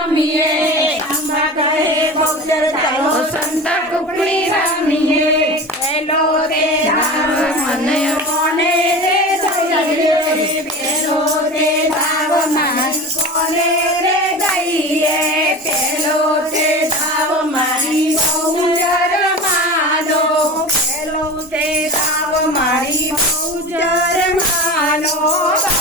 રમીએ અંબા કહે બહુચર ચાલો સંતા કુકડી રમીએ પેલો તે ધાવ મને કોને રે દઈએ પેલો તે ધાવ મારી કોને રે દઈએ પેલો તે ધાવ મારી બહુચર માનો પેલો તે ધાવ મારી બહુચર માનો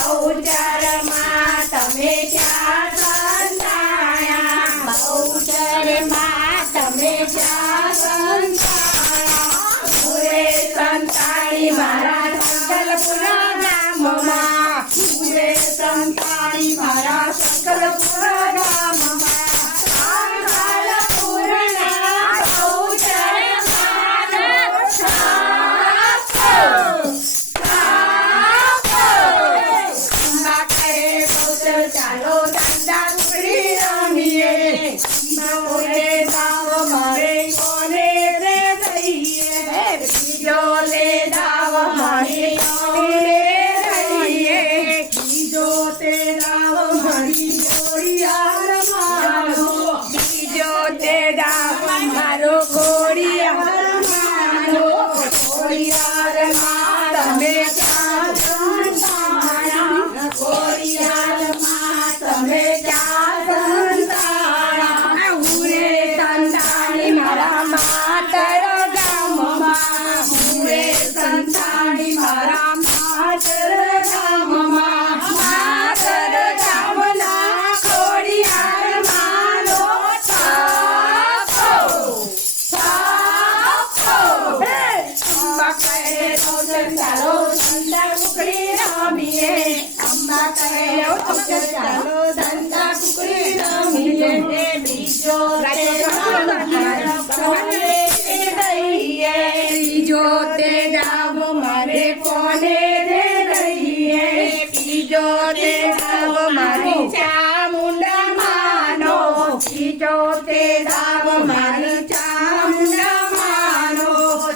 બહુચરમાં તમે ક્યાં સંતાયા બહુચરમાં તમે ક્યાં સંતાયા પૂરે સંતાણી મારા સંકલ્પના ગામમાં પૂરે સંતાણી મારા સંકલ્પના ગામમાં ચાલો દાદા કુકડી રમીએ મોરે દાવ મારે કોને રે દઈએ બીજો લે દાવ મારે કોને રે દઈએ બીજો તે દાવ મારી ગોળિયાર મારો બીજો તે દાવ મારો ગોળિયાર મારો ગોળિયાર માં તમે ક્યાં સંતાયા ગોળિયાર તમે ક્યાં સંતાયા ઉરે સંતાણી મારા માતર ગામમાં ઉરે સંતાણી મારા માતર ગામમાં માતર ગામના ખોડિયાર માનો છાપો અંબા કહે ચાલો સંતા કુકડી રમીએ અંબા કહે ચાલો ધંધા કુકડી રમીએ બીજો બીજો તે ગામ મારે કોને રે દઈએ બીજો તે ગામ મારી ચામુંડા માનો બીજો તે ગામ મારી ચામુંડા માનો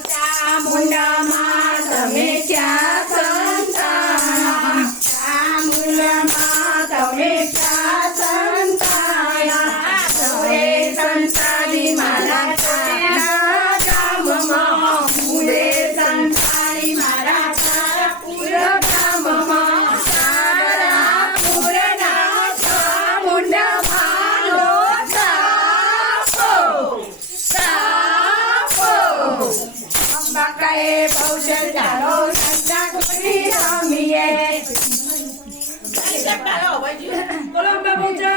ચામુંડા માં તમે ક્યાં સંતાયા ચામુંડા માં તમે ક્યાં સંતાયા તમે સંતાની મારા તારા ગામમાં પૂરે સંતાની મારા તારાપુર ગામમાં તારાપુરના ચામુંડા માનો સાપો અંબા કહે બહુચર ચાલો સંતા કુકડી રમીએ બોલો અંબા બહુચર